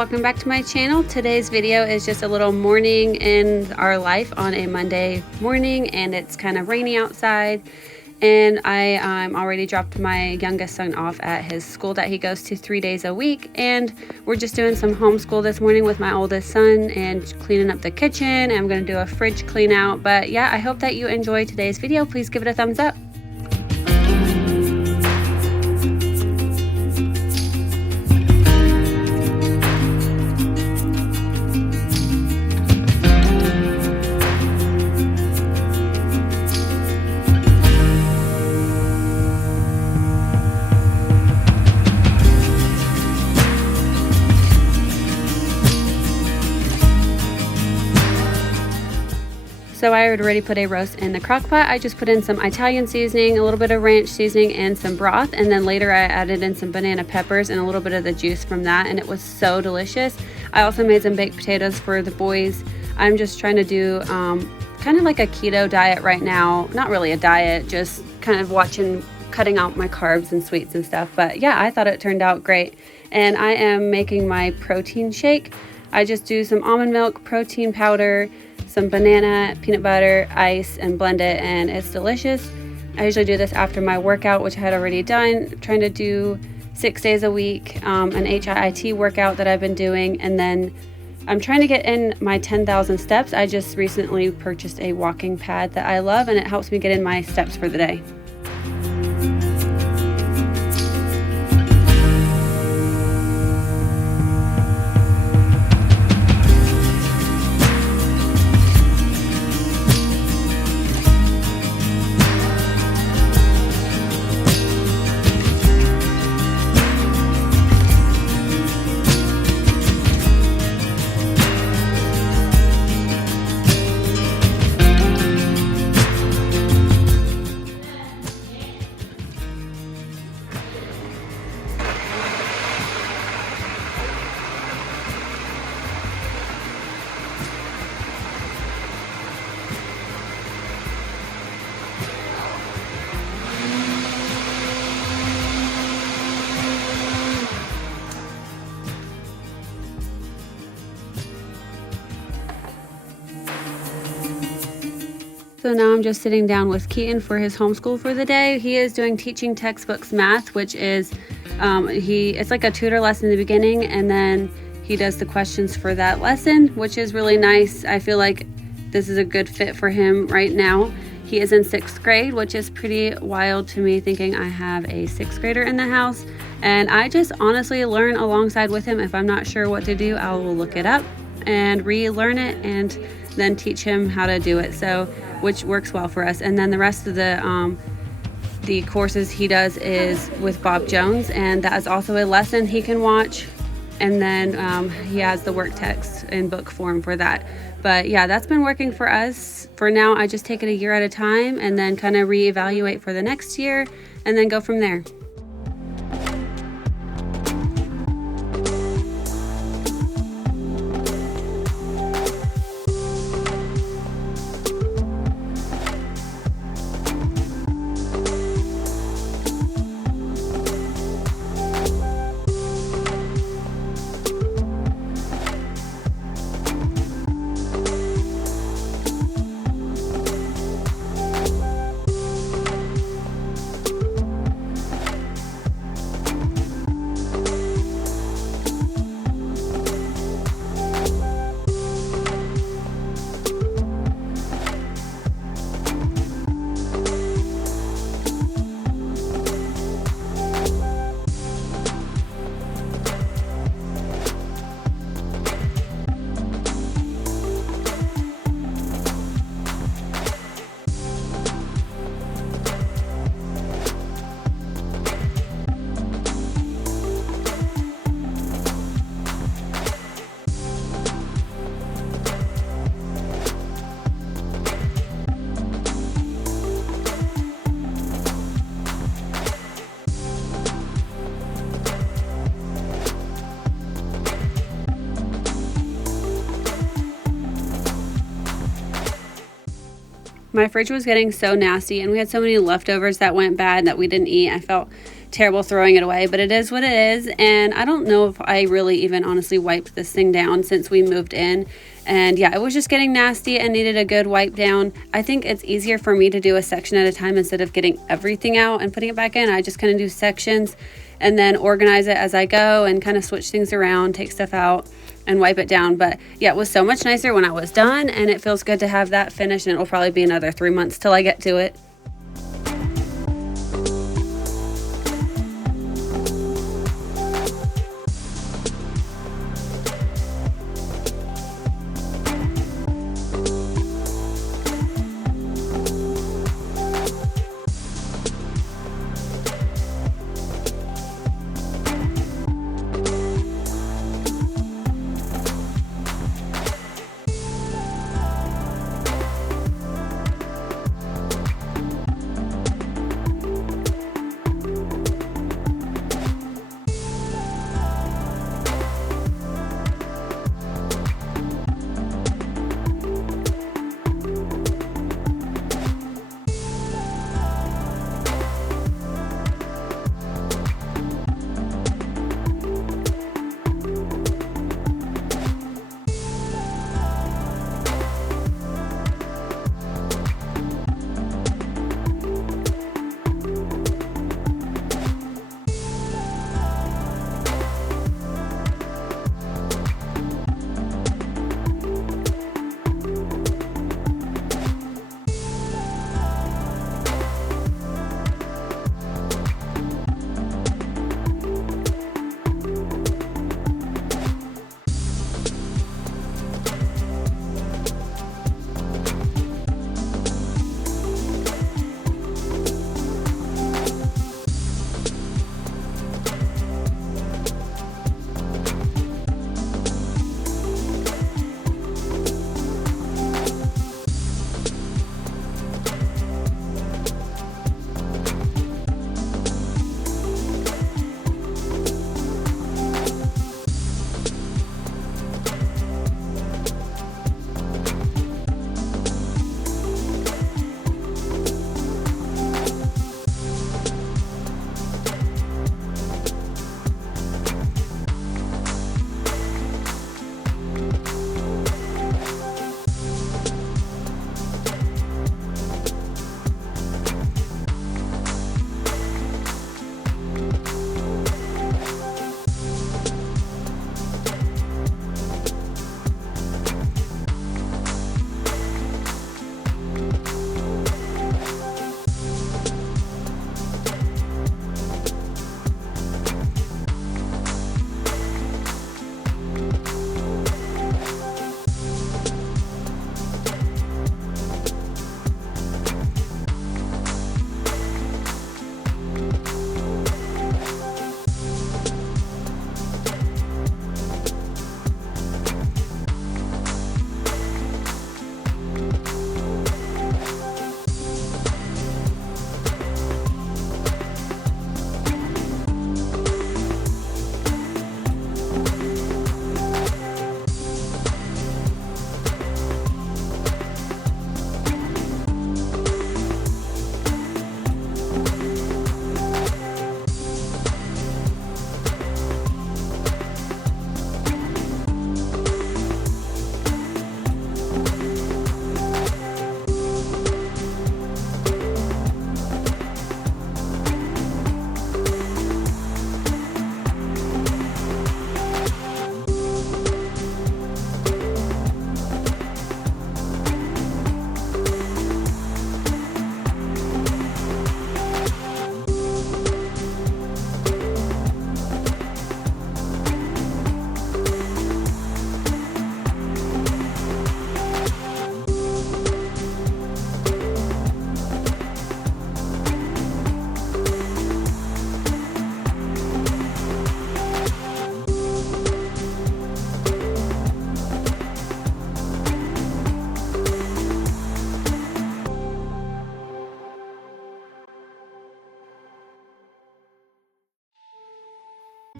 welcome back to my channel. Today's video is just a little morning in our life on a Monday morning, and it's kind of rainy outside. And I already dropped my youngest son off at his school that he goes to 3 days a week, and we're just doing some homeschool this morning with my oldest son and cleaning up the kitchen. And I'm going to do a fridge clean out. But yeah, I hope that you enjoy today's video. Please give it a thumbs up. So I had already put a roast in the crock pot. I just put in some Italian seasoning, a little bit of ranch seasoning, and some broth. And then later I added in some banana peppers and a little bit of the juice from that. And it was so delicious. I also made some baked potatoes for the boys. I'm just trying to do kind of like a keto diet right now. Not really a diet, just kind of cutting out my carbs and sweets and stuff. But yeah, I thought it turned out great. And I am making my protein shake. I just do some almond milk, protein powder, some banana, peanut butter, ice, and blend it, and it's delicious. I usually do this after my workout, which I had already done. I'm trying to do 6 days a week, an HIIT workout that I've been doing, and then I'm trying to get in my 10,000 steps. I just recently purchased a walking pad that I love, and it helps me get in my steps for the day. So now I'm just sitting down with Keaton for his homeschool for the day. He is doing teaching textbooks math, which is, it's like a tutor lesson in the beginning, and then he does the questions for that lesson, which is really nice. I feel like this is a good fit for him right now. He is in 6th grade, which is pretty wild to me, thinking I have a 6th grader in the house. And I just honestly learn alongside with him. If I'm not sure what to do, I will look it up and relearn it and then teach him how to do it. So, which works well for us. And then the rest of the courses he does is with Bob Jones, and that is also a lesson he can watch. And then he has the work text in book form for that. But yeah, that's been working for us. For now, I just take it a year at a time and then kind of reevaluate for the next year and then go from there. My fridge was getting so nasty, and we had so many leftovers that went bad that we didn't eat. I felt terrible throwing it away, but it is what it is. And I don't know if I really even honestly wiped this thing down since we moved in. And yeah, it was just getting nasty and needed a good wipe down. I think it's easier for me to do a section at a time instead of getting everything out and putting it back in. I just kind of do sections and then organize it as I go and kind of switch things around, take stuff out and wipe it down. But yeah, it was so much nicer when I was done, and it feels good to have that finished, and it will probably be another 3 months till I get to it.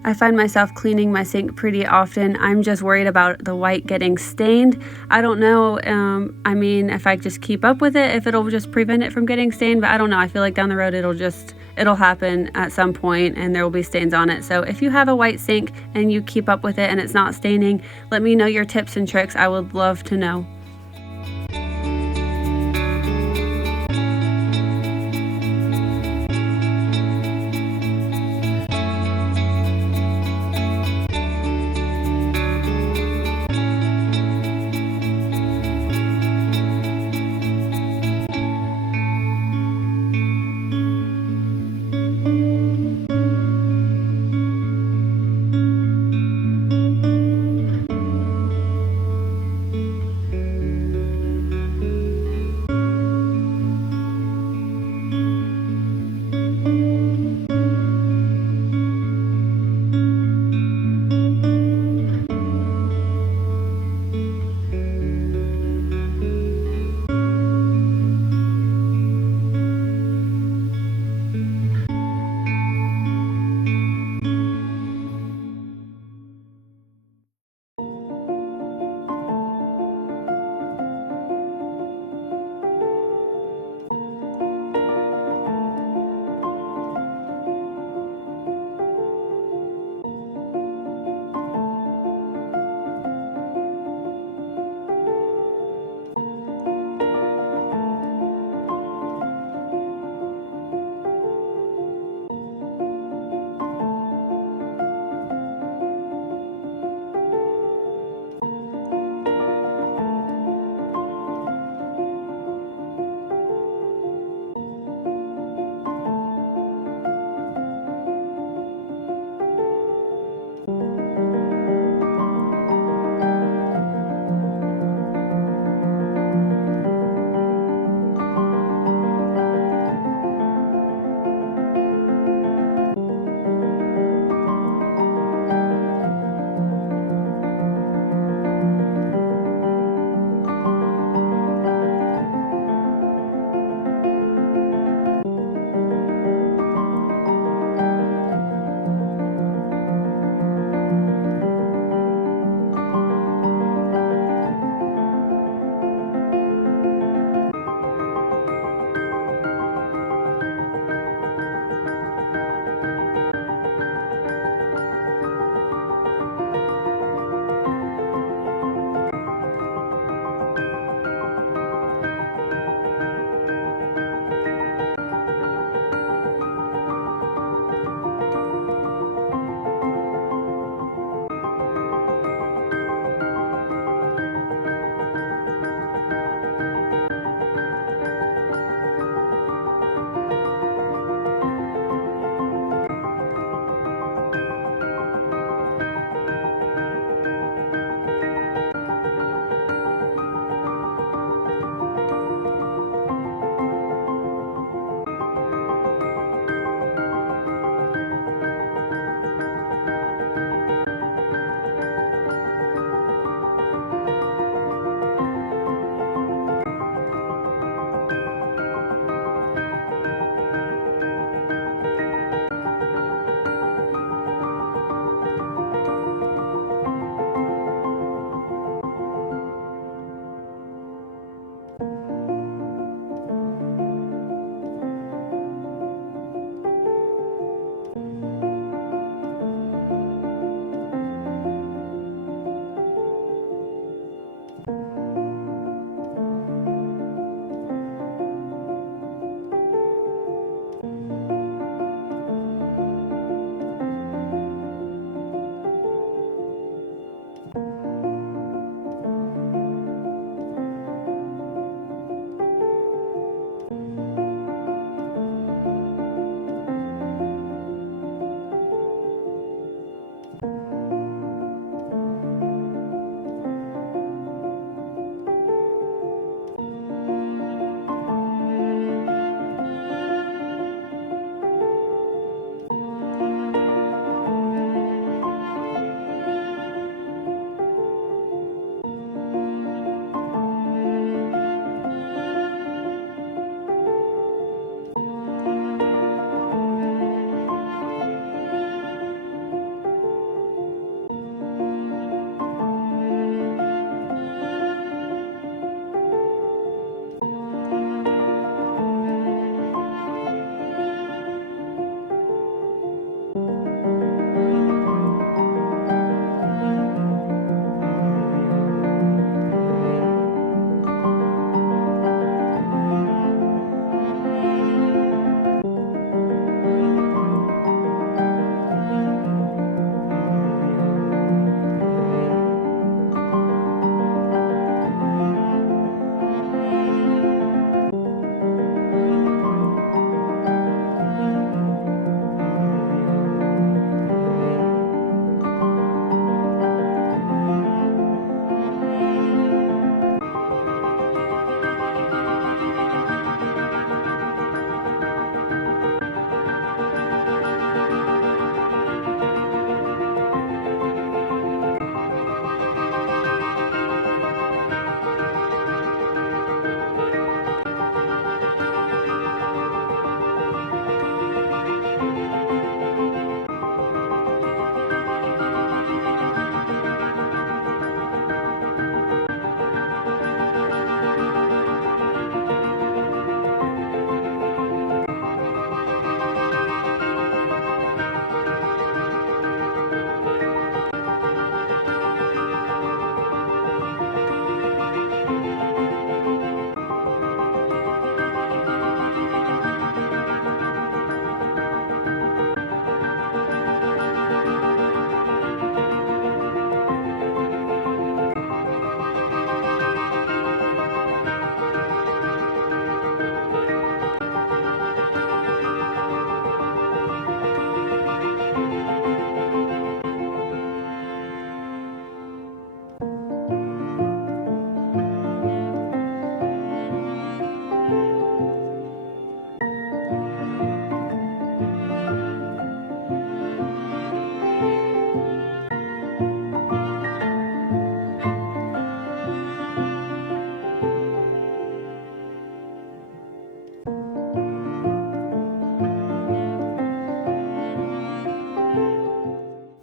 I find myself cleaning my sink pretty often. I'm just worried about the white getting stained. I don't know, I mean, if I just keep up with it, if it'll just prevent it from getting stained, but I don't know. I feel like down the road it'll happen at some point and there will be stains on it. So if you have a white sink and you keep up with it and it's not staining, let me know your tips and tricks. I would love to know.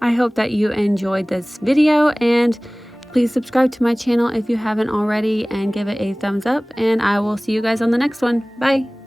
I hope that you enjoyed this video, and please subscribe to my channel if you haven't already and give it a thumbs up, and I will see you guys on the next one. Bye!